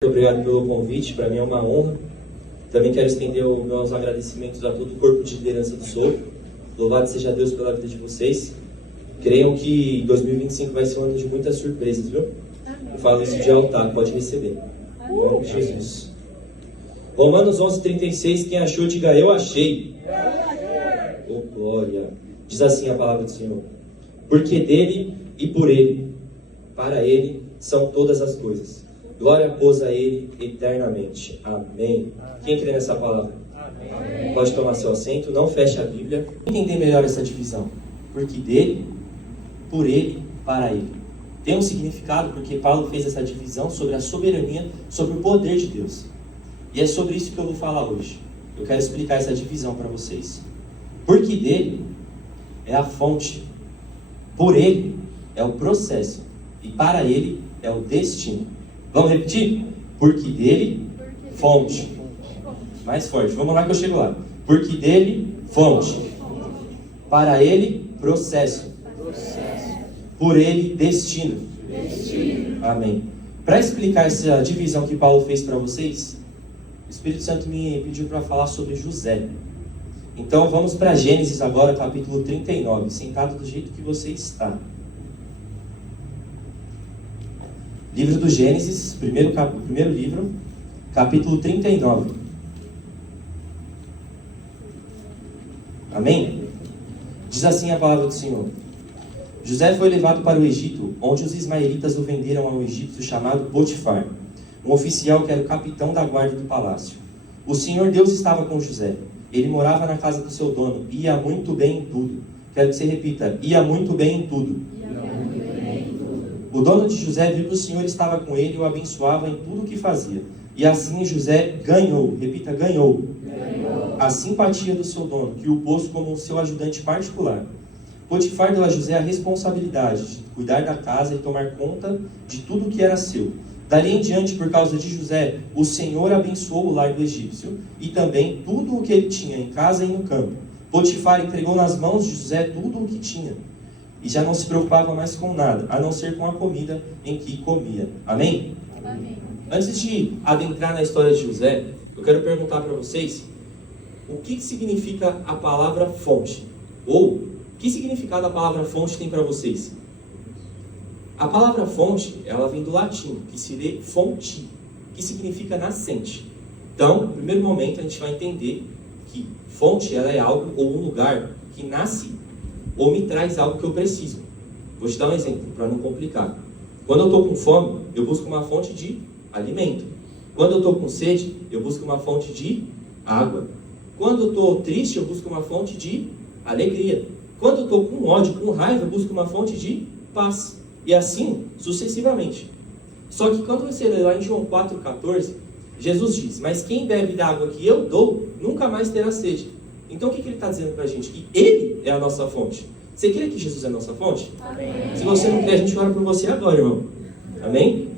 Muito obrigado pelo convite, para mim é uma honra. Também quero estender os meus agradecimentos a todo o corpo de liderança do Sopro. Louvado seja Deus pela vida de vocês. Creiam que 2025 vai ser um ano de muitas surpresas, viu? Eu falo isso de altar, pode receber. Em nome de Jesus. Romanos 11:36, quem achou, diga eu achei. Oh, glória. Diz assim a palavra do Senhor. Porque dele e por ele, para ele, são todas as coisas. Glória pousa a ele eternamente. Amém. Quem crê nessa palavra? Amém. Pode tomar seu assento, não feche a Bíblia. Entender melhor essa divisão. Porque dele, por ele, para ele. Tem um significado porque Paulo fez essa divisão sobre a soberania, sobre o poder de Deus. E é sobre isso que eu vou falar hoje. Eu quero explicar essa divisão para vocês. Porque dele é a fonte. Por ele é o processo. E para ele é o destino. Vamos repetir? Porque dele, fonte. Mais forte. Vamos lá que eu chego lá. Porque dele, fonte. Para ele, processo. Por ele, destino. Amém. Para explicar essa divisão que Paulo fez para vocês, o Espírito Santo me pediu para falar sobre José. Então vamos para Gênesis agora, capítulo 39. Sentado do jeito que você está. Livro do Gênesis, primeiro livro, capítulo 39. Amém? Diz assim a palavra do Senhor. José foi levado para o Egito, onde os ismaelitas o venderam ao egípcio chamado Potifar, um oficial que era o capitão da guarda do palácio. O Senhor Deus estava com José. Ele morava na casa do seu dono, ia muito bem em tudo. Quero que você repita, ia muito bem em tudo. O dono de José viu que o Senhor estava com ele e o abençoava em tudo o que fazia. E assim José ganhou, repita, ganhou a simpatia do seu dono, que o pôs como seu ajudante particular. Potifar deu a José a responsabilidade de cuidar da casa e tomar conta de tudo o que era seu. Dali em diante, por causa de José, o Senhor abençoou o lar do egípcio e também tudo o que ele tinha em casa e no campo. Potifar entregou nas mãos de José tudo o que tinha. E já não se preocupava mais com nada, a não ser com a comida em que comia. Amém? Amém. Antes de adentrar na história de José, eu quero perguntar para vocês o que significa a palavra fonte? Ou, que significado a palavra fonte tem para vocês? A palavra fonte, ela vem do latim, que se lê fonti, que significa nascente. Então, no primeiro momento, a gente vai entender que fonte, ela é algo ou um lugar que nasce ou me traz algo que eu preciso. Vou te dar um exemplo, para não complicar. Quando eu estou com fome, eu busco uma fonte de alimento. Quando eu estou com sede, eu busco uma fonte de água. Quando eu estou triste, eu busco uma fonte de alegria. Quando eu estou com ódio, com raiva, eu busco uma fonte de paz. E assim, sucessivamente. Só que quando você lê lá em João 4,14, Jesus diz, mas quem bebe da água que eu dou, nunca mais terá sede. Então o que ele está dizendo para a gente? Que ele é a nossa fonte. Você crê que Jesus é a nossa fonte? Amém. Se você não crê, a gente ora por você agora, irmão. Amém?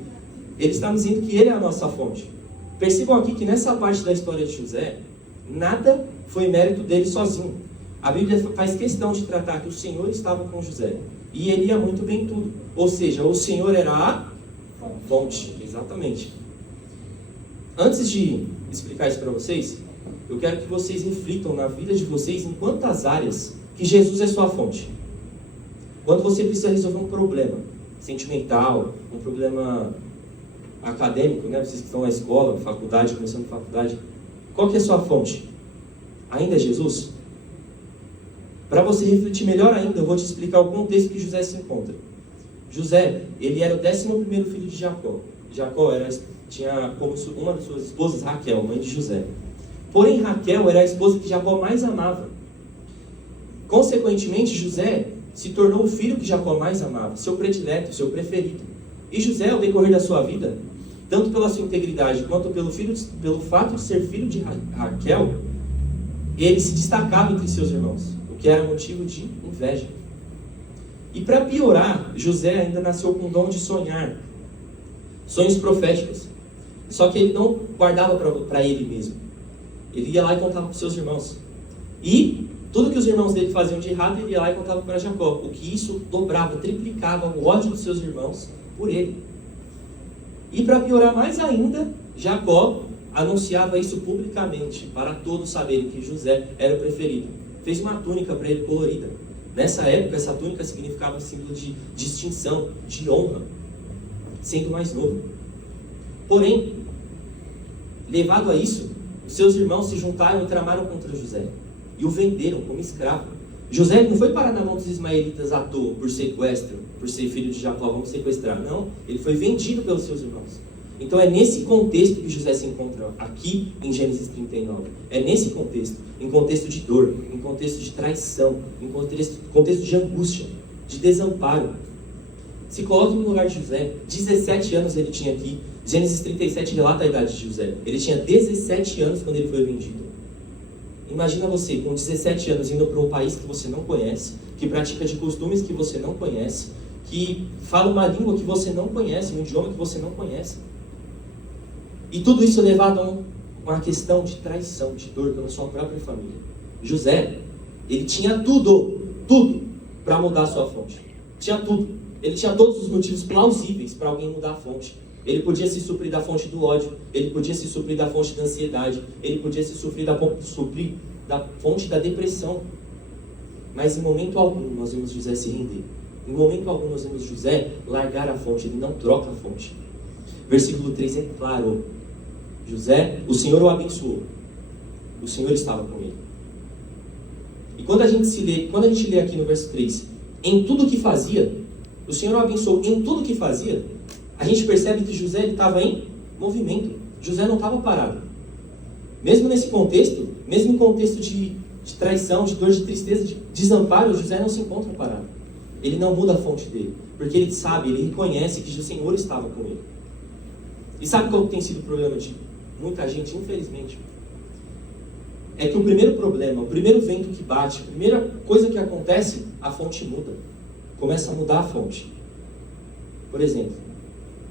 Ele está nos dizendo que ele é a nossa fonte. Percebam aqui que nessa parte da história de José, nada foi mérito dele sozinho. A Bíblia faz questão de tratar que o Senhor estava com José. E ele ia muito bem em tudo. Ou seja, o Senhor era a fonte. Exatamente. Antes de explicar isso para vocês, eu quero que vocês reflitam na vida de vocês em quantas áreas que Jesus é sua fonte. Quando você precisa resolver um problema sentimental, um problema acadêmico, né? Vocês que estão na escola, faculdade, começando faculdade, qual que é a sua fonte? Ainda é Jesus? Para você refletir melhor ainda, eu vou te explicar o contexto que José se encontra. José, ele era o 11º filho de Jacó. Jacó tinha como uma das suas esposas Raquel, mãe de José. Porém, Raquel era a esposa que Jacó mais amava. Consequentemente, José se tornou o filho que Jacó mais amava, seu predileto, seu preferido. E José, ao decorrer da sua vida, tanto pela sua integridade quanto pelo fato de ser filho de Raquel, ele se destacava entre seus irmãos, o que era motivo de inveja. E para piorar, José ainda nasceu com o dom de sonhar, sonhos proféticos. Só que ele não guardava para ele mesmo. Ele ia lá e contava para os seus irmãos. E tudo que os irmãos dele faziam de errado, ele ia lá e contava para Jacó. O que isso dobrava, triplicava o ódio dos seus irmãos por ele. E para piorar mais ainda, Jacó anunciava isso publicamente, para todos saberem que José era o preferido. Fez uma túnica para ele colorida. Nessa época, essa túnica significava um símbolo de distinção, de honra, sendo mais novo. Porém, levado a isso, os seus irmãos se juntaram e tramaram contra José, e o venderam como escravo. José não foi parar na mão dos ismaelitas à toa, por sequestro, por ser filho de Jacó, vamos sequestrar. Não, ele foi vendido pelos seus irmãos. Então é nesse contexto que José se encontra aqui em Gênesis 39. É nesse contexto, em contexto de dor, em contexto de traição, em contexto de angústia, de desamparo. Se coloque no lugar de José. 17 anos ele tinha aqui. Gênesis 37 relata a idade de José. Ele tinha 17 anos quando ele foi vendido. Imagina você com 17 anos indo para um país que você não conhece, que pratica de costumes que você não conhece, que fala uma língua que você não conhece, um idioma que você não conhece. E tudo isso levado a uma questão de traição, de dor pela sua própria família. José, ele tinha tudo para mudar a sua fonte. Tinha tudo. Ele tinha todos os motivos plausíveis para alguém mudar a fonte. Ele podia se suprir da fonte do ódio, ele podia se suprir da fonte da ansiedade, ele podia se suprir da fonte da depressão. Mas em momento algum nós vemos José se render. Em momento algum nós vemos José largar a fonte, ele não troca a fonte. Versículo 3 é claro. José, o Senhor o abençoou. O Senhor estava com ele. E quando a gente lê aqui no verso 3, em tudo que fazia, o Senhor o abençoou em tudo que fazia, a gente percebe que José estava em movimento. José não estava parado. Mesmo nesse contexto, mesmo em contexto de traição, de dor, de tristeza, de desamparo, José não se encontra parado. Ele não muda a fonte dele, porque ele sabe, ele reconhece que o Senhor estava com ele. E sabe qual tem sido o problema de muita gente, infelizmente? É que o primeiro problema, o primeiro vento que bate, a primeira coisa que acontece, a fonte muda. Começa a mudar a fonte. Por exemplo,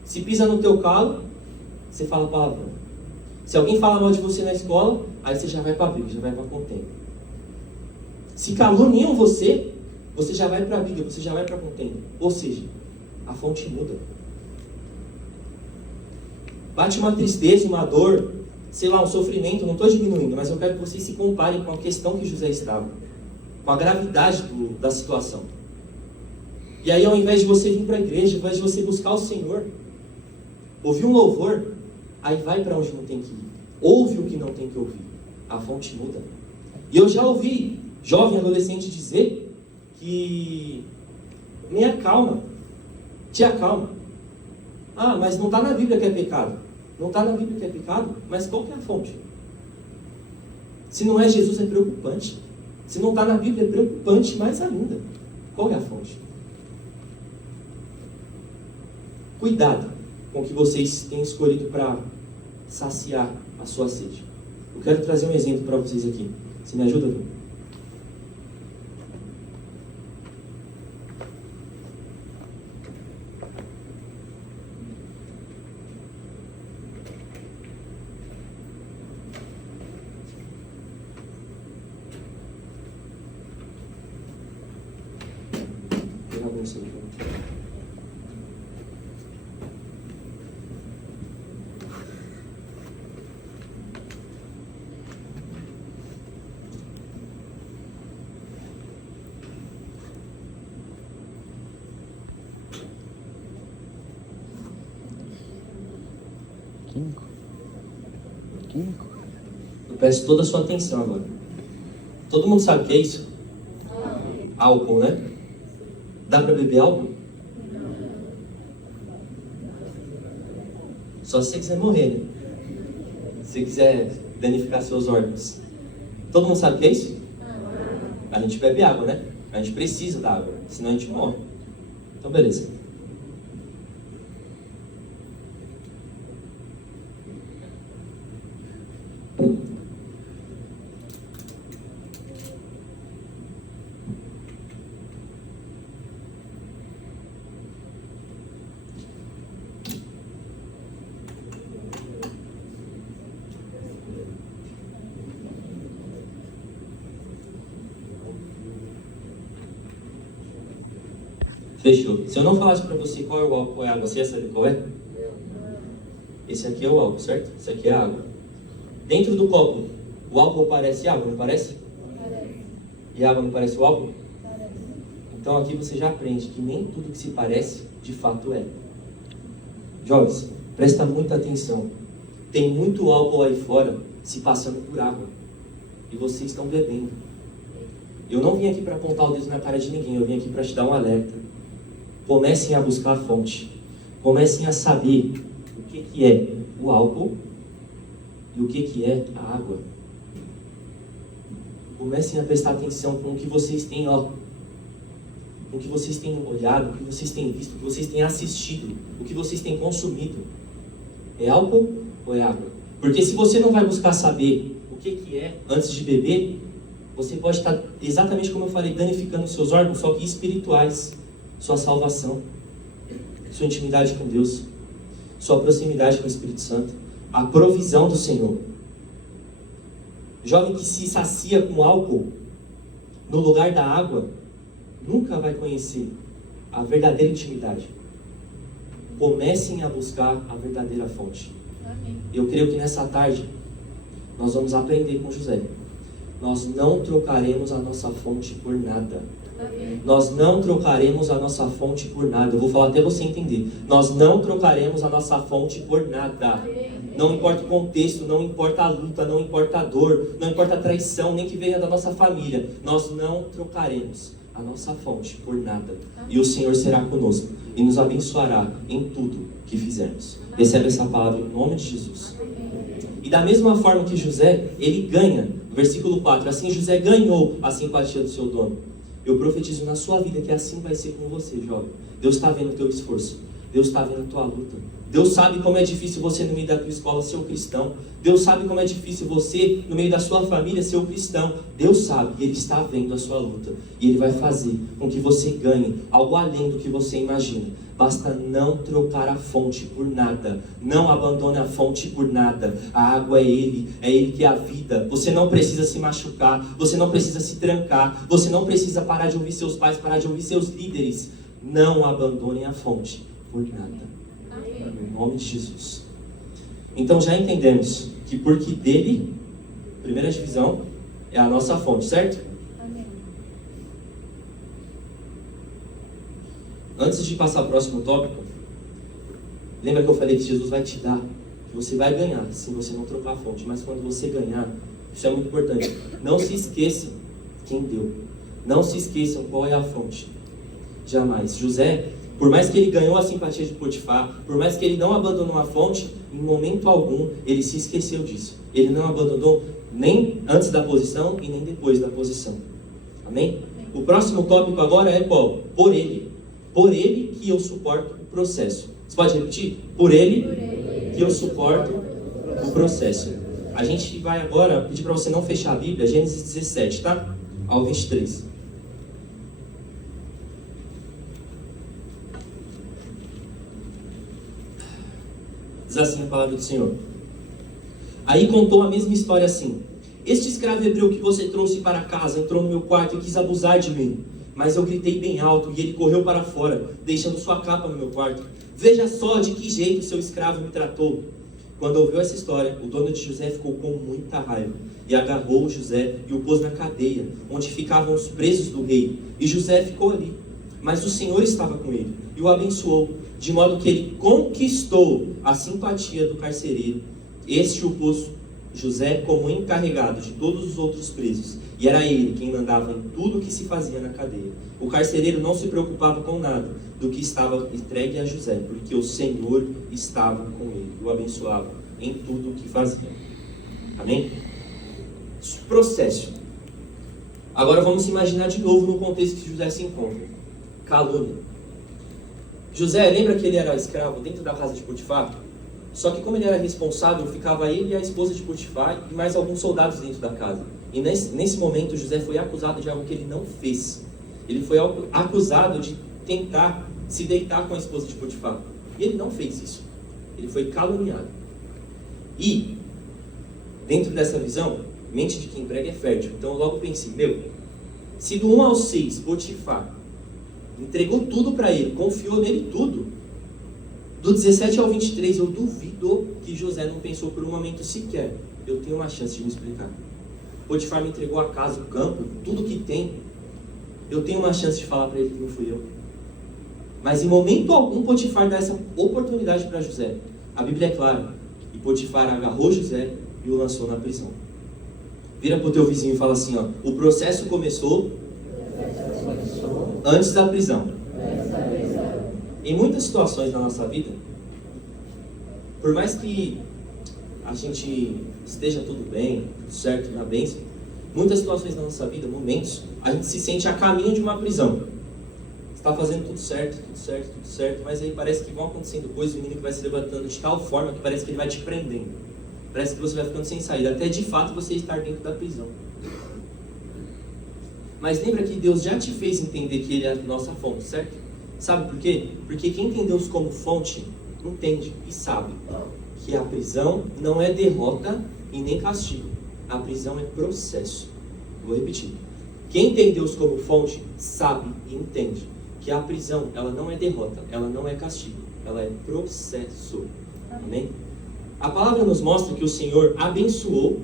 se pisa no teu calo, você fala palavrão. Se alguém fala mal de você na escola, aí você já vai para a briga, já vai para a contenda. Se caluniam você já vai para a briga, você já vai para a contenda. Ou seja, a fonte muda. Bate uma tristeza, uma dor, sei lá, um sofrimento, não estou diminuindo, mas eu quero que vocês se comparem com a questão que José estava, com a gravidade da situação. E aí, ao invés de você vir para a igreja, ao invés de você buscar o Senhor, ouvir um louvor, aí vai para onde não tem que ir. Ouve o que não tem que ouvir. A fonte muda. E eu já ouvi jovem adolescente dizer que me acalma, te acalma. Ah, mas não está na Bíblia que é pecado. Não está na Bíblia que é pecado, mas qual que é a fonte? Se não é Jesus, é preocupante. Se não está na Bíblia, é preocupante mais ainda. Qual é a fonte? Cuidado com o que vocês têm escolhido para saciar a sua sede. Eu quero trazer um exemplo para vocês aqui. Você me ajuda, Lu? Químico. Eu peço toda a sua atenção agora. Todo mundo sabe o que é isso? Álcool, né? Dá para beber álcool? Só se você quiser morrer, né? Se você quiser danificar seus órgãos. Todo mundo sabe o que é isso? A gente bebe água, né? A gente precisa da água, senão a gente morre. Então, beleza. Fechou. Se eu não falasse para você qual é o álcool, qual é a água, você ia saber qual é? Esse aqui é o álcool, certo? Esse aqui é a água. Dentro do copo, o álcool parece água, não parece? Parece. E a água não parece o álcool? Parece. Então aqui você já aprende que nem tudo que se parece, de fato é. Jovens, presta muita atenção. Tem muito álcool aí fora se passando por água. E vocês estão bebendo. Eu não vim aqui para apontar o dedo na cara de ninguém. Eu vim aqui para te dar um alerta. Comecem a buscar a fonte. Comecem a saber o que é o álcool e o que é a água. Comecem a prestar atenção com o que vocês têm, com o que vocês têm olhado, o que vocês têm visto, o que vocês têm assistido, o que vocês têm consumido. É álcool ou é água? Porque se você não vai buscar saber o que é antes de beber, você pode estar, exatamente como eu falei, danificando os seus órgãos, só que espirituais, sua salvação, sua intimidade com Deus, sua proximidade com o Espírito Santo, a provisão do Senhor. Jovem que se sacia com álcool no lugar da água nunca vai conhecer a verdadeira intimidade. Comecem a buscar a verdadeira fonte. Amém. Eu creio que nessa tarde nós vamos aprender com José. Nós não trocaremos a nossa fonte por nada. Amém. Nós não trocaremos a nossa fonte por nada. Eu vou falar até você entender. Nós não trocaremos a nossa fonte por nada. Amém. Não importa o contexto, não importa a luta, não importa a dor, não importa a traição, nem que venha da nossa família. Nós não trocaremos a nossa fonte por nada. E o Senhor será conosco e nos abençoará em tudo que fizermos. Recebe essa palavra em nome de Jesus. E da mesma forma que José, ele ganha, versículo 4, assim José ganhou a simpatia do seu dono. Eu profetizo na sua vida que assim vai ser com você, jovem. Deus está vendo o teu esforço. Deus está vendo a tua luta. Deus sabe como é difícil você no meio da tua escola ser um cristão. Deus sabe como é difícil você no meio da sua família ser um cristão. Deus sabe e Ele está vendo a sua luta. E Ele vai fazer com que você ganhe algo além do que você imagina. Basta não trocar a fonte por nada. Não abandone a fonte por nada. A água é Ele que é a vida. Você não precisa se machucar, você não precisa se trancar, você não precisa parar de ouvir seus pais, parar de ouvir seus líderes. Não abandonem a fonte por nada. Em nome de Jesus. Então já entendemos que porque dele, primeira divisão, é a nossa fonte, certo? Amém. Antes de passar ao próximo tópico, lembra que eu falei que Jesus vai te dar, que você vai ganhar se você não trocar a fonte, mas quando você ganhar, isso é muito importante, não se esqueçam quem deu, não se esqueçam qual é a fonte, jamais. José, por mais que ele ganhou a simpatia de Potifar, por mais que ele não abandonou a fonte, em momento algum ele se esqueceu disso. Ele não abandonou nem antes da posição e nem depois da posição. Amém? O próximo tópico agora é qual? Por ele. Por ele que eu suporto o processo. Você pode repetir? Por ele que eu suporto o processo. A gente vai agora pedir para você não fechar a Bíblia, Gênesis 17, tá? Ao 23. Diz assim a palavra do Senhor. Aí contou a mesma história assim: este escravo hebreu que você trouxe para casa entrou no meu quarto e quis abusar de mim. Mas eu gritei bem alto e ele correu para fora, deixando sua capa no meu quarto. Veja só de que jeito seu escravo me tratou. Quando ouviu essa história, o dono de José ficou com muita raiva e agarrou José e o pôs na cadeia, onde ficavam os presos do rei. E José ficou ali. Mas o Senhor estava com ele e o abençoou, de modo que ele conquistou a simpatia do carcereiro. Este o pôs José como encarregado de todos os outros presos, e era ele quem mandava em tudo o que se fazia na cadeia. O carcereiro não se preocupava com nada do que estava entregue a José, porque o Senhor estava com ele, o abençoava em tudo o que fazia. Amém? Processo. Agora vamos imaginar de novo no contexto que José se encontra. Calúnia. José, lembra que ele era escravo dentro da casa de Potifar? Só que como ele era responsável, ficava ele e a esposa de Potifar e mais alguns soldados dentro da casa. E nesse momento José foi acusado de algo que ele não fez. Ele foi acusado de tentar se deitar com a esposa de Potifar. E ele não fez isso. Ele foi caluniado. E, dentro dessa visão, mente de quem prega é fértil. Então eu logo pensei, se do 1 ao 6 Potifar entregou tudo para ele, confiou nele tudo, do 17 ao 23, eu duvido que José não pensou por um momento sequer: eu tenho uma chance de me explicar. Potifar me entregou a casa, o campo, tudo que tem. Eu tenho uma chance de falar para ele que não fui eu. Mas em momento algum Potifar dá essa oportunidade para José. A Bíblia é clara. E Potifar agarrou José e o lançou na prisão. Vira para o teu vizinho e fala assim, ó: o processo começou antes da prisão. Em muitas situações na nossa vida, por mais que a gente esteja tudo bem, tudo certo, na bênção, muitas situações na nossa vida, momentos, a gente se sente a caminho de uma prisão. Está fazendo tudo certo, mas aí parece que vão acontecendo coisas, o inimigo vai se levantando de tal forma que parece que ele vai te prendendo. Parece que você vai ficando sem saída, até de fato você estar dentro da prisão. Mas lembra que Deus já te fez entender que Ele é a nossa fonte, certo? Sabe por quê? Porque quem tem Deus como fonte, entende e sabe que a prisão não é derrota e nem castigo. A prisão é processo. Vou repetir. Quem tem Deus como fonte, sabe e entende que a prisão, ela não é derrota, ela não é castigo, ela é processo. Amém? A palavra nos mostra que o Senhor abençoou,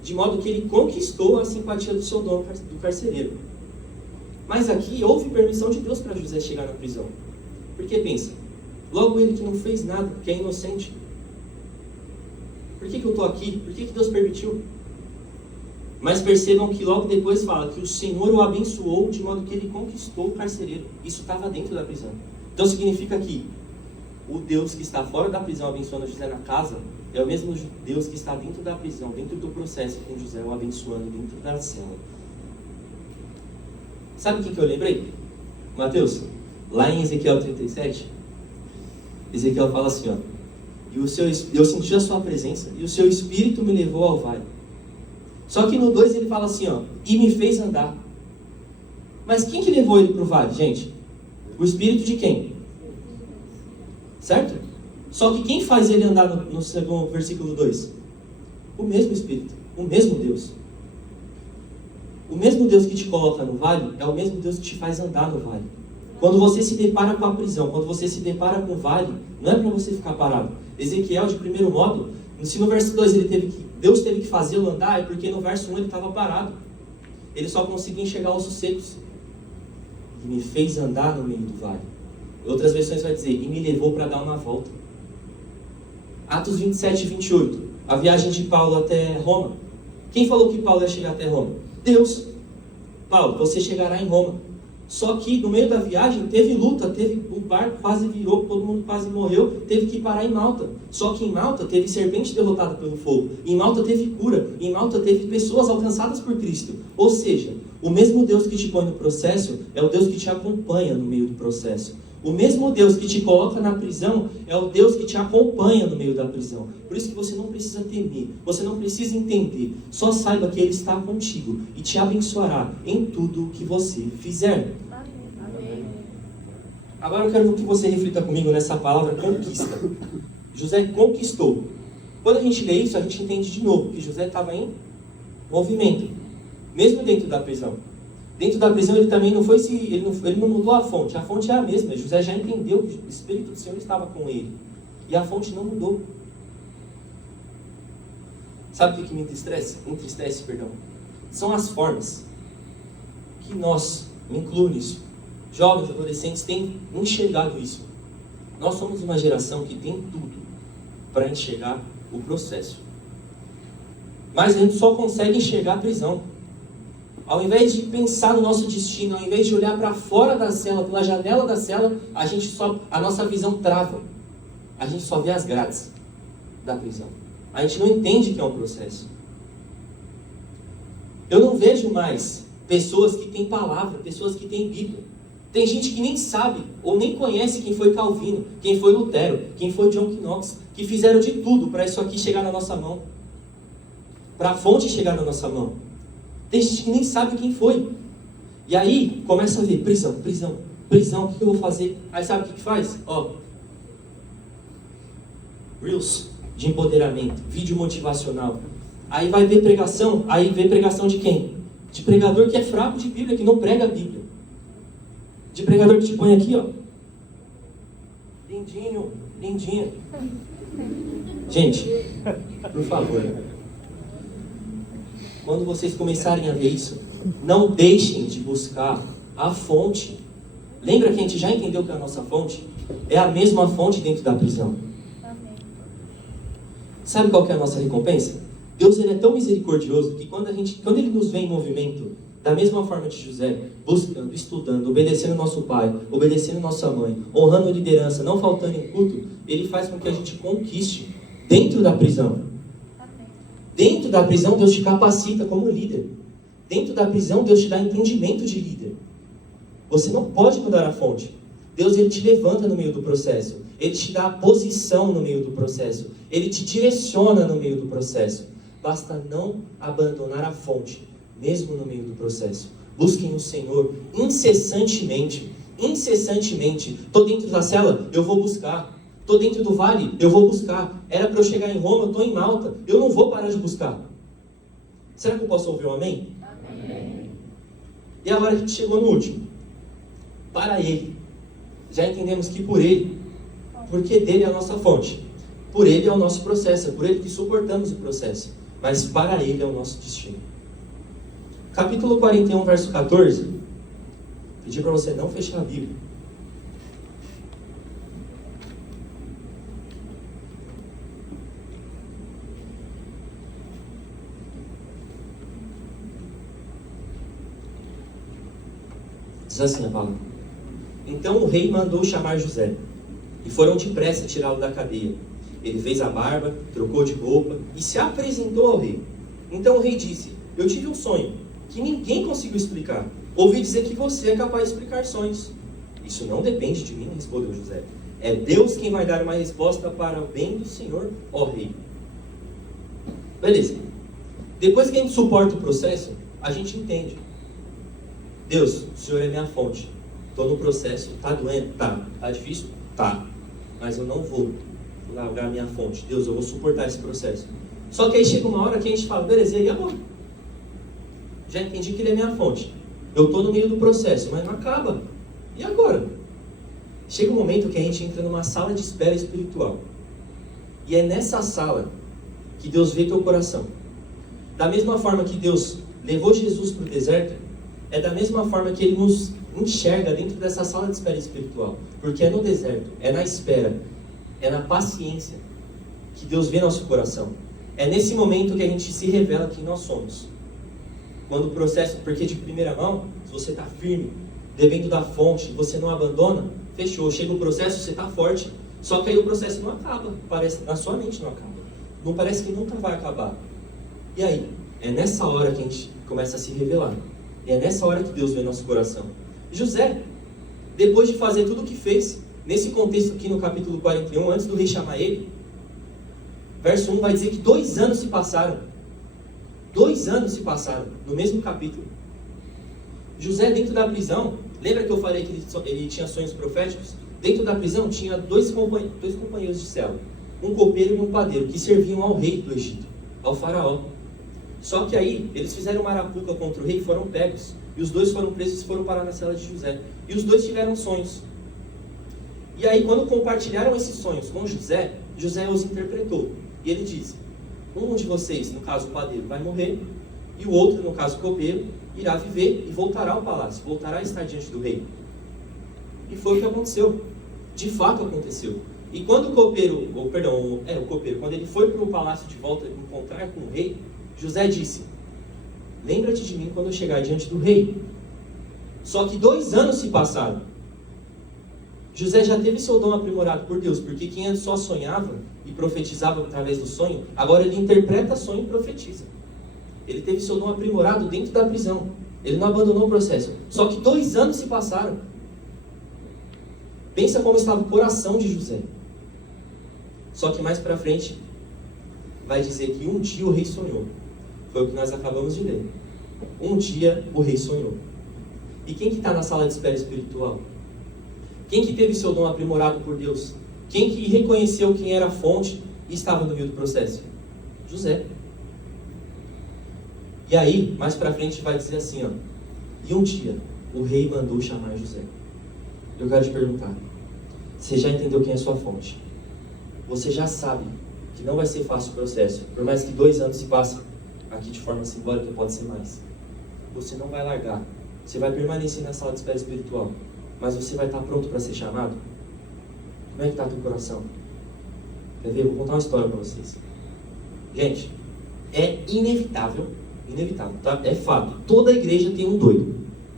de modo que Ele conquistou a simpatia do seu dono, do carcereiro. Mas aqui houve permissão de Deus para José chegar na prisão. Porque pensa, logo ele que não fez nada, que é inocente, por que eu estou aqui? Por que Deus permitiu? Mas percebam que logo depois fala que o Senhor o abençoou de modo que ele conquistou o carcereiro. Isso estava dentro da prisão. Então significa que o Deus que está fora da prisão abençoando José na casa é o mesmo Deus que está dentro da prisão, dentro do processo com José o abençoando dentro da cela. Sabe o que eu lembrei? Mateus, lá em Ezequiel 37, Ezequiel fala assim, ó: eu senti a sua presença e o seu espírito me levou ao vale. Só que no 2 ele fala assim, ó: e me fez andar. Mas quem que levou ele para o vale, gente? O espírito de quem? Certo? Só que quem faz ele andar no segundo versículo 2? O mesmo espírito, o mesmo Deus. O mesmo Deus que te coloca no vale é o mesmo Deus que te faz andar no vale. Quando você se depara com a prisão, quando você se depara com o vale, não é para você ficar parado. Ezequiel, de primeiro modo, se no verso 2 Deus teve que fazê-lo andar, é porque no verso 1 ele estava parado. Ele só conseguia enxergar ossos secos. E me fez andar no meio do vale. Outras versões vai dizer, e me levou para dar uma volta. Atos 27 e 28, a viagem de Paulo até Roma. Quem falou que Paulo ia chegar até Roma? Deus. Paulo, você chegará em Roma. Só que no meio da viagem teve luta, o barco quase virou, todo mundo quase morreu, teve que parar em Malta. Só que em Malta teve serpente derrotada pelo fogo, em Malta teve cura, em Malta teve pessoas alcançadas por Cristo. Ou seja, o mesmo Deus que te põe no processo é o Deus que te acompanha no meio do processo. O mesmo Deus que te coloca na prisão é o Deus que te acompanha no meio da prisão. Por isso que você não precisa temer, você não precisa entender. Só saiba que Ele está contigo e te abençoará em tudo o que você fizer. Amém. Agora eu quero que você reflita comigo nessa palavra conquista. José conquistou. Quando a gente lê isso, a gente entende de novo que José estava em movimento, mesmo dentro da prisão. Dentro da prisão ele também não foi ele não mudou a fonte é a mesma. José já entendeu que o Espírito do Senhor estava com ele. E a fonte não mudou. Sabe o que me entristece? São as formas que nós, me incluo nisso, jovens, adolescentes, têm enxergado isso. Nós somos uma geração que tem tudo para enxergar o processo. Mas a gente só consegue enxergar a prisão. Ao invés de pensar no nosso destino, ao invés de olhar para fora da cela, pela janela da cela, a nossa visão trava. A gente só vê as grades da prisão. A gente não entende que é um processo. Eu não vejo mais pessoas que têm palavra, pessoas que têm Bíblia. Tem gente que nem sabe ou nem conhece quem foi Calvino, quem foi Lutero, quem foi John Knox, que fizeram de tudo para isso aqui chegar na nossa mão. Para a fonte chegar na nossa mão. Tem gente que nem sabe quem foi. E aí, começa a ver, prisão, o que eu vou fazer? Aí sabe o que faz? Reels de empoderamento, vídeo motivacional. Aí vai ver pregação, de quem? De pregador que é fraco de Bíblia, que não prega a Bíblia. De pregador que te põe aqui, lindinho, lindinha. Gente, por favor, quando vocês começarem a ver isso, não deixem de buscar a fonte. Lembra que a gente já entendeu que a nossa fonte é a mesma fonte dentro da prisão. Sabe qual que é a nossa recompensa? Deus, ele é tão misericordioso que quando ele nos vê em movimento, da mesma forma de José, buscando, estudando, obedecendo nosso pai, obedecendo nossa mãe, honrando a liderança, não faltando em culto, ele faz com que a gente conquiste dentro da prisão. Dentro da prisão, Deus te capacita como líder. Dentro da prisão, Deus te dá entendimento de líder. Você não pode mudar a fonte. Deus, ele te levanta no meio do processo. Ele te dá a posição no meio do processo. Ele te direciona no meio do processo. Basta não abandonar a fonte, mesmo no meio do processo. Busquem o Senhor incessantemente. Incessantemente. Estou dentro da cela? Eu vou buscar. Estou dentro do vale? Eu vou buscar. Era para eu chegar em Roma? Estou em Malta. Eu não vou parar de buscar. Será que eu posso ouvir um amém? Amém. E agora a gente chegou no último. Para Ele. Já entendemos que por Ele, porque dele é a nossa fonte. Por Ele é o nosso processo. É por Ele que suportamos o processo. Mas para Ele é o nosso destino. Capítulo 41, verso 14. Pedi para você não fechar a Bíblia. Diz assim a palavra. Então o rei mandou chamar José, e foram depressa tirá-lo da cadeia. Ele fez a barba, trocou de roupa, e se apresentou ao rei. Então o rei disse, eu tive um sonho, que ninguém conseguiu explicar. Ouvi dizer que você é capaz de explicar sonhos. Isso não depende de mim, respondeu José. É Deus quem vai dar uma resposta para o bem do Senhor, ó rei. Beleza. Depois que a gente suporta o processo, a gente entende. Deus, o Senhor é minha fonte. Estou no processo. Está doendo? Tá. Está difícil? Tá. Mas eu não vou largar a minha fonte. Deus, eu vou suportar esse processo. Só que aí chega uma hora que a gente fala, beleza, e agora? Já entendi que Ele é minha fonte. Eu estou no meio do processo, mas não acaba. E agora? Chega um momento que a gente entra numa sala de espera espiritual. E é nessa sala que Deus vê teu coração. Da mesma forma que Deus levou Jesus para o deserto, é da mesma forma que Ele nos enxerga dentro dessa sala de espera espiritual. Porque é no deserto, é na espera, é na paciência que Deus vê nosso coração. É nesse momento que a gente se revela quem nós somos. Quando o processo, porque de primeira mão, se você está firme, devendo da fonte, você não abandona, fechou. Chega o processo, você está forte. Só que aí o processo não acaba. Parece, na sua mente não acaba. Não parece que nunca vai acabar. E aí? É nessa hora que a gente começa a se revelar. E é nessa hora que Deus vê nosso coração. José, depois de fazer tudo o que fez, nesse contexto aqui no capítulo 41, antes do rei chamar ele, verso 1 vai dizer que 2 anos se passaram. 2 anos se passaram, no mesmo capítulo. José dentro da prisão, lembra que eu falei que ele tinha sonhos proféticos? Dentro da prisão tinha dois companheiros de cela, um copeiro e um padeiro, que serviam ao rei do Egito, ao faraó. Só que aí, eles fizeram uma arapuca contra o rei e foram pegos. E os 2 foram presos e foram parar na cela de José. E os 2 tiveram sonhos. E aí, quando compartilharam esses sonhos com José, José os interpretou. E ele disse, um de vocês, no caso o padeiro, vai morrer, e o outro, no caso o copeiro, irá viver e voltará ao palácio, voltará a estar diante do rei. E foi o que aconteceu. De fato aconteceu. E quando o copeiro, quando ele foi para o palácio de volta encontrar com o rei, José disse, lembra-te de mim quando eu chegar diante do rei. Só que 2 anos se passaram. José já teve seu dom aprimorado por Deus, porque quem antes só sonhava e profetizava através do sonho, agora ele interpreta sonho e profetiza. Ele teve seu dom aprimorado dentro da prisão. Ele não abandonou o processo. Só que 2 anos se passaram. Pensa como estava o coração de José. Só que mais para frente vai dizer que um dia o rei sonhou. Foi o que nós acabamos de ler. Um dia o rei sonhou. E quem que está na sala de espera espiritual? Quem que teve seu dom aprimorado por Deus? Quem que reconheceu quem era a fonte e estava no meio do processo? José. E aí, mais para frente vai dizer assim, ó. E um dia o rei mandou chamar José. Eu quero te perguntar, você já entendeu quem é sua fonte? você já sabe que não vai ser fácil o processo. Por mais que 2 anos se passem aqui de forma simbólica, pode ser mais. Você não vai largar. Você vai permanecer na sala de espera espiritual. Mas você vai estar pronto para ser chamado? Como é que está teu coração? Quer ver? Eu vou contar uma história para vocês. Gente, é inevitável, tá? É fato. Toda igreja tem um doido.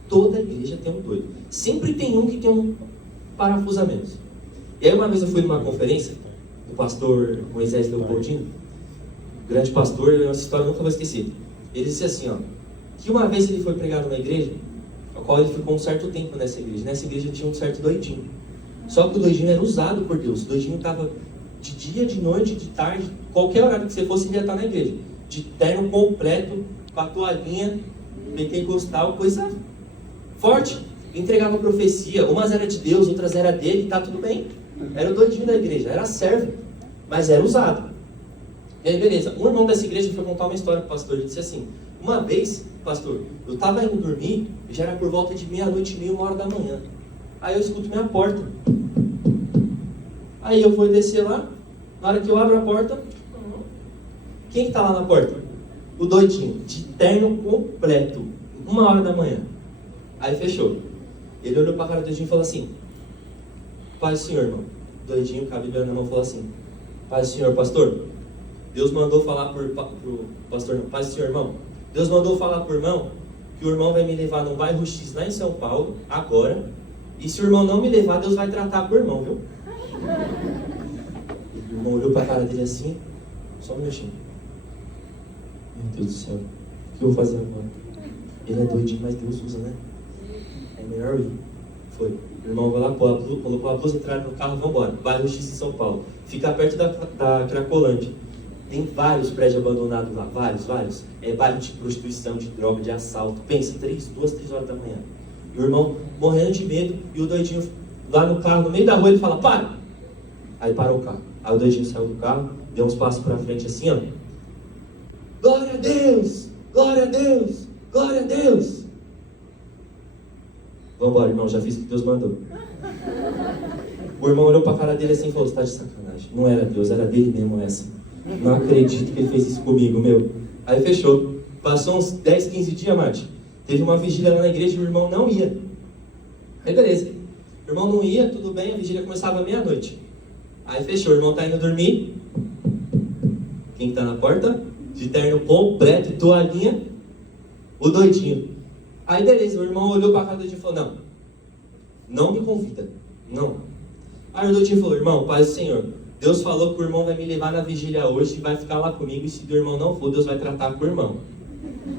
Toda igreja tem um doido. Sempre tem um que tem um parafuso a menos. E aí uma vez eu fui numa conferência do pastor Moisés Leopoldino, grande pastor, essa história eu nunca vou esquecer. Ele disse assim, ó, que uma vez ele foi pregar numa igreja, a qual ele ficou um certo tempo nessa igreja. Nessa igreja tinha um certo doidinho. Só que o doidinho era usado por Deus. O doidinho estava de dia, de noite, de tarde, qualquer horário que você fosse, ele ia estar na igreja. De terno completo, com a toalhinha, pentecostal, coisa forte. Entregava profecia, umas era de Deus, outras era dele, tá tudo bem. Era o doidinho da igreja, era servo, mas era usado. E aí, beleza. Um irmão dessa igreja foi contar uma história pro pastor. Ele disse assim, uma vez, pastor, eu estava indo dormir, já era por volta de 00:30, 1h da manhã. Aí eu escuto minha porta. Aí eu vou descer lá, na hora que eu abro a porta, quem que tá lá na porta? O doidinho, de terno completo, 1h da manhã. Aí fechou. Ele olhou pra cara do doidinho e falou assim, paz do Senhor, irmão. Doidinho, com a Bíblia na mão, falou assim, paz do Senhor, pastor. Deus mandou falar pro pastor, não, paz do Senhor, irmão. Deus mandou falar pro irmão que o irmão vai me levar num bairro X lá em São Paulo, agora. E se o irmão não me levar, Deus vai tratar com o irmão, viu? O irmão olhou pra cara dele assim, só um minutinho. Meu Deus do céu, o que eu vou fazer agora? Ele é doidinho, mas Deus usa, né? É melhor ir. Foi. O irmão vai lá, colocou a blusa, entraram no carro, vamos embora. Bairro X em São Paulo. Fica perto da Cracolândia. Tem vários prédios abandonados lá, vários. É bairro de prostituição, de droga, de assalto. Pensa, 2, 3 horas da manhã. E o irmão morrendo de medo, e o doidinho lá no carro, no meio da rua, ele fala, para! Aí parou o carro. Aí o doidinho saiu do carro, deu uns passos pra frente assim, ó. Glória a Deus! Glória a Deus! Glória a Deus! Vambora, irmão, já fiz o que Deus mandou. O irmão olhou pra cara dele assim e falou, você tá de sacanagem. Não era Deus, era dele mesmo essa. Não acredito que ele fez isso comigo, meu. Aí fechou. Passou uns 10, 15 dias, Mate. Teve uma vigília lá na igreja e o irmão não ia. Aí beleza. O irmão não ia, tudo bem, a vigília começava 00:30. Aí fechou, o irmão tá indo dormir. Quem tá na porta? De terno completo, toalhinha. O doidinho. Aí beleza, o irmão olhou pra cara do doidinho e falou, não me convida, não. Aí o doidinho falou, irmão, paz do Senhor, Deus falou que o irmão vai me levar na vigília hoje e vai ficar lá comigo, e se o irmão não for, Deus vai tratar com o irmão.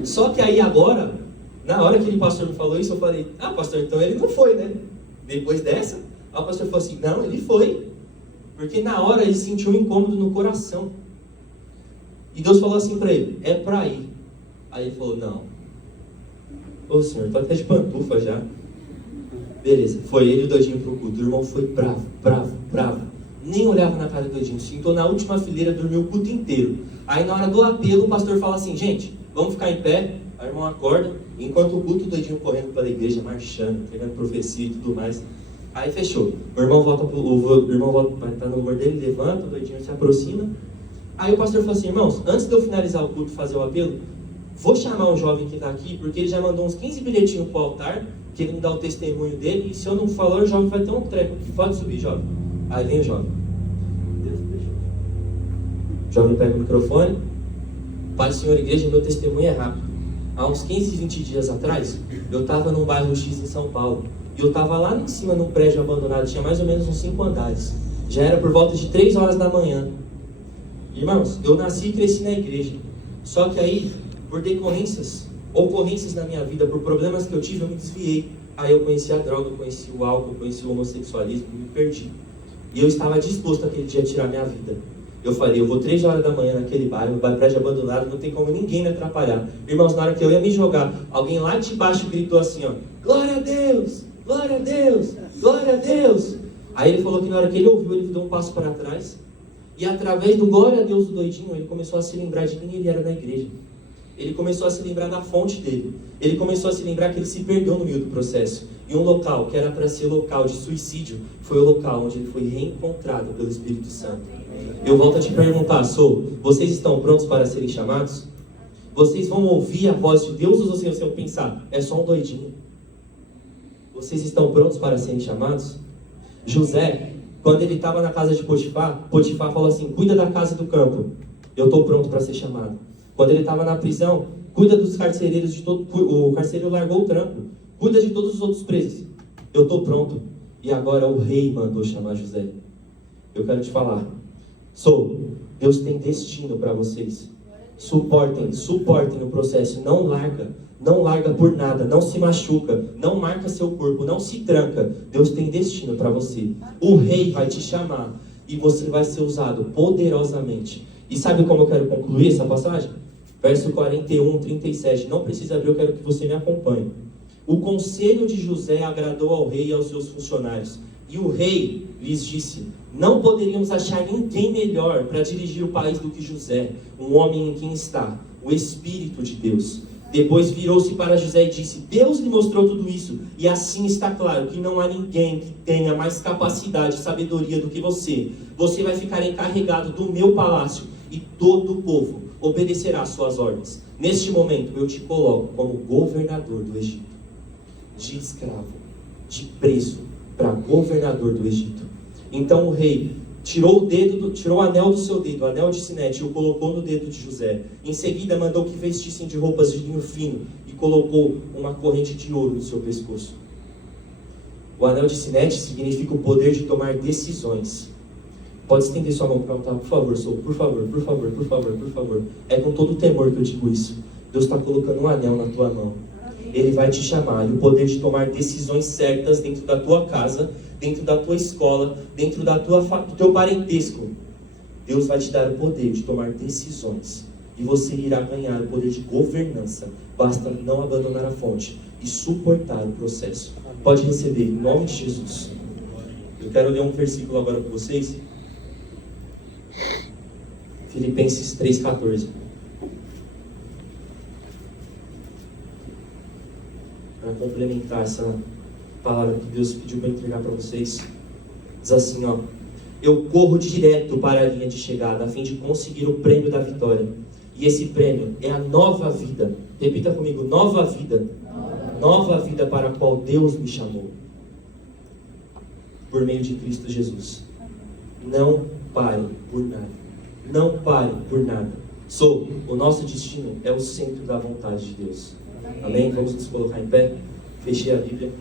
Só que aí agora, na hora que o pastor me falou isso, eu falei, pastor, então ele não foi, né? Depois dessa, aí o pastor falou assim, não, ele foi. Porque na hora ele sentiu um incômodo no coração. E Deus falou assim pra ele, é pra ir. Aí ele falou, não. Ô Senhor, tô até de pantufa já. Beleza, foi ele e o doidinho pro culto. O irmão foi bravo. Nem olhava na cara do doidinho. Sentou na última fileira, dormiu o culto inteiro. Aí na hora do apelo, o pastor fala assim, gente, vamos ficar em pé. Aí o irmão acorda, enquanto o culto, o doidinho correndo pela igreja, marchando, pegando profecia e tudo mais. Aí fechou. O irmão volta, vai estar no humor dele, levanta, o doidinho se aproxima. Aí o pastor falou assim, irmãos, antes de eu finalizar o culto e fazer o apelo, vou chamar um jovem que está aqui, porque ele já mandou uns 15 bilhetinhos para o altar, que ele me dá o testemunho dele, e se eu não falar, o jovem vai ter um treco. Pode subir, jovem. Aí vem o jovem. O jovem pega o microfone. Pai do Senhor, igreja, meu testemunho é rápido. Há uns 15, 20 dias atrás, eu estava num bairro X em São Paulo. E eu estava lá em cima num prédio abandonado, tinha mais ou menos uns 5 andares. Já era por volta de 3 horas da manhã. Irmãos, eu nasci e cresci na igreja. Só que aí, por ocorrências na minha vida, por problemas que eu tive, eu me desviei. Aí eu conheci a droga, eu conheci o álcool, eu conheci o homossexualismo, me perdi. E eu estava disposto aquele dia a tirar minha vida. Eu falei, eu vou 3 horas da manhã naquele bairro, prédio abandonado, não tem como ninguém me atrapalhar. Irmãos, na hora que eu ia me jogar, alguém lá de baixo gritou assim, ó, glória a Deus, glória a Deus, glória a Deus. Aí ele falou que na hora que ele ouviu, ele deu um passo para trás. E através do glória a Deus do doidinho, ele começou a se lembrar de quem ele era na igreja. Ele começou a se lembrar da fonte dele. Ele começou a se lembrar que ele se perdeu no meio do processo. E um local que era para ser local de suicídio foi o local onde ele foi reencontrado pelo Espírito Santo. Eu volto a te perguntar, vocês estão prontos para serem chamados? Vocês vão ouvir a voz de Deus ou vocês vão pensar, é só um doidinho? Vocês estão prontos para serem chamados? José, quando ele estava na casa de Potifar, Potifar falou assim, cuida da casa do campo, eu estou pronto para ser chamado. Quando ele estava na prisão, cuida dos carcereiros, o carcereiro largou o trampo, cuida de todos os outros presos, eu estou pronto. E agora o rei mandou chamar José. Eu quero te falar, Deus tem destino para vocês. Suportem o processo, não larga por nada, não se machuca, não marca seu corpo, não se tranca. Deus tem destino para você. O rei vai te chamar e você vai ser usado poderosamente. E sabe como eu quero concluir essa passagem? Verso 41, 37, não precisa abrir, eu quero que você me acompanhe. O conselho de José agradou ao rei e aos seus funcionários. E o rei lhes disse, não poderíamos achar ninguém melhor para dirigir o país do que José, um homem em quem está o Espírito de Deus. Depois virou-se para José e disse, Deus lhe mostrou tudo isso, e assim está claro que não há ninguém que tenha mais capacidade e sabedoria do que você. Você vai ficar encarregado do meu palácio, e todo o povo obedecerá às suas ordens. Neste momento eu te coloco como governador do Egito. De escravo, de preso, para governador do Egito. Então o rei tirou o anel do seu dedo, o anel de sinete, e o colocou no dedo de José. Em seguida mandou que vestissem de roupas de linho fino e colocou uma corrente de ouro no seu pescoço. O anel de sinete significa o poder de tomar decisões. Pode estender sua mão para cantar, por favor, por favor. É com todo o temor que eu digo isso. Deus está colocando um anel na tua mão. Ele vai te chamar, e o poder de tomar decisões certas dentro da tua casa, dentro da tua escola, dentro do teu parentesco. Deus vai te dar o poder de tomar decisões, e você irá ganhar o poder de governança. Basta não abandonar a fonte e suportar o processo. Pode receber, em nome de Jesus. Eu quero ler um versículo agora com vocês. Filipenses 3,14. Para complementar essa palavra que Deus pediu para entregar para vocês, diz assim, eu corro direto para a linha de chegada a fim de conseguir o prêmio da vitória, e esse prêmio é a nova vida. Repita comigo, nova vida. Nova vida para a qual Deus me chamou por meio de Cristo Jesus. Não parem por nada, não parem por nada. O nosso destino é o centro da vontade de Deus. Amém? Vamos nos colocar em pé. Fechei a Bíblia.